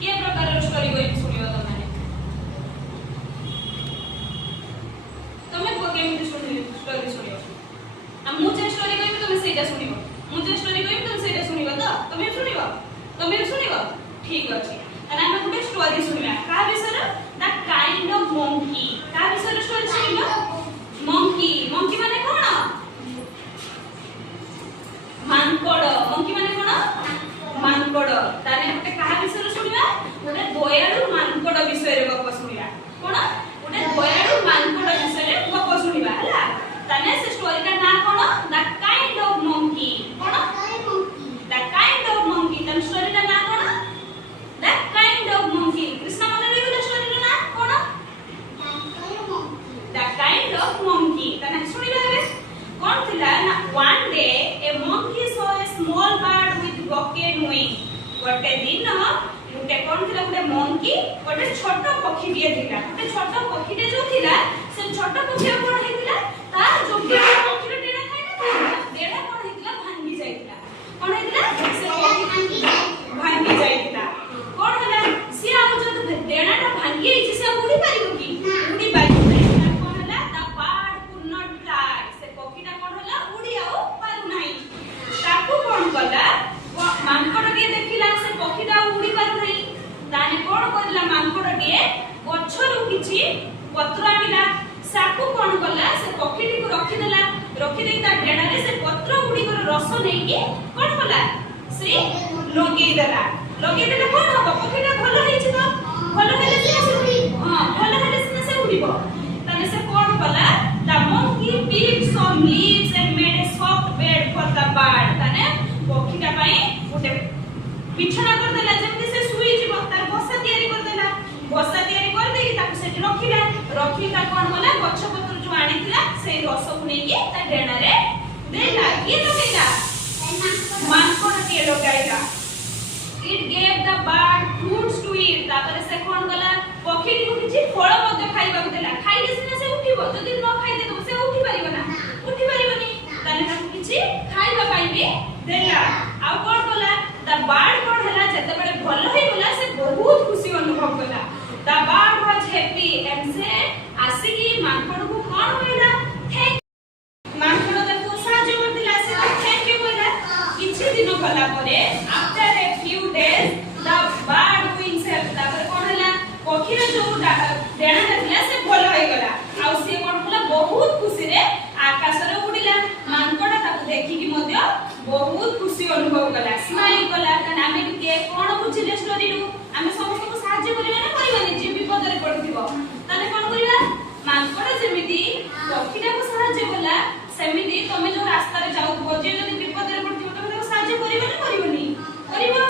के प्रकार story going सुनियो तमे को केमि स्टोरी सुनियो आ मु जे स्टोरी कहबी तमे सेटा सुनिबो मु जे स्टोरी कहबी तमे सेटा सुनिबो तमे सुनिबो ठीक अछि तने हम गुटे स्टोरी सुनिबा का विषय द काइंड ऑफ मंकी का विषय स्टोरी सुनिबो मंकी माने कोन मानकोड़ मंकी माने कोन मानकोड़ ताने गुटे का विषय सुनिबा गुटे दयालु मानकोड़ विषय रे गप सुनिबा कोन गुटे दयालु मानकोड़ विषय रे गप सुनिबा हला ताने से स्टोरी का नाम कोन द काइंड ऑफ मंकी कोन द काइंड ऑफ मंकी तन स्टोरी का नाम कोन द काइंड ऑफ मंकी कृष्ण मन रे बोले स्टोरी का नाम कोन द काइंड ऑफ मंकी तने सुनिबा रे कोन थिला ना one day a monkey saw a small bird with broken wing गोटे दिन गुटे कोन थिला गुटे मंकी गोटे छोट पक्षी दिए थिला गुटे छोट पक्षी जे जो थिला से छोट पक्षी कोन हेतिला तार जो पक्षी रे डेडा खाइ ना डेडा कोन हेतिला भांगी जाइतिला कोन हेतिला से भांगी जाइतिला कोन हला से आ जो डेडाटा भांगी आइछि से उड़ी पारिबो की उड़ी पारिबो नै कोन हला the bird could not fly से पक्षीटा कोन हला उड़ी आउ पारु नाही ताकू कोन कला मानकोड़ टिए देखिला से पक्षीटा उड़ी पारु नाही ताने कोन करला मानकोड़ टिए गछरु किछि पत्र आनिला साकू कोन कला से पक्षीटी को रखि देई ता डेडा रे से पत्र उडी कर रस नै कि कोन कला से लगे देला कोन हो पक्षीटा भलो हेइ छि तो भलो हेले से उडी हां भलो हेले से उडीबो ताने से कोन कला the monkey picked some leaves and made a soft bed for the bird ताने पक्षीटा पई उठे बिछना कर देला जेमति से सुई जिवो तार बसा तयारी कर देई ताको से रखी ता कोन होला गछ पत्र जो आनिथिला से रस को नै के ता डेना रे देला के लगैला मानकोड़ के लगाइला it gave the bird fruits to eat तापर से कोन गला पक्षी को किछि फळ मध्य खाइबा को देला खाइले सिना से उठिबो जदि न खाइ दे तो से उठी परिबनी ताने ताको किछि खाइबा पाई भी देला आ कोन गला द बर्ड कोन हला जते बडे भलो होई गला से बहुत खुशी अनुभव कला the bird was happy and से आसिकी मानकोड़ को कोन होइला थैंक मानकोड़ ताको साहाय्य करदिला से थैंक यू बोला किछि दिन गला परे after a few days the bird wings तापर कोन हला पक्षीर जो डेना थिला से भलो होई गला आ से कोन होला बहुत खुशी रे आकाश रे उडिला मानकोड़ ताको देखि कि मध्य बहुत खुशी अनुभव कला स्माइल कला तने आमे के कोन बुझिले स्टोरी रु आमे समस्त को साहाय्य करिवा ना करिवानी जे विपद रे पडथिबो तने कोन करिवा मानकोड़ जेमिति पक्षीटा को साहाय्य कला सेमिति तमे जो रास्ता रे जाउथबो जे जदी विपद रे पडथिबो तमे साहाय्य करिवा ना करिवनी करिवो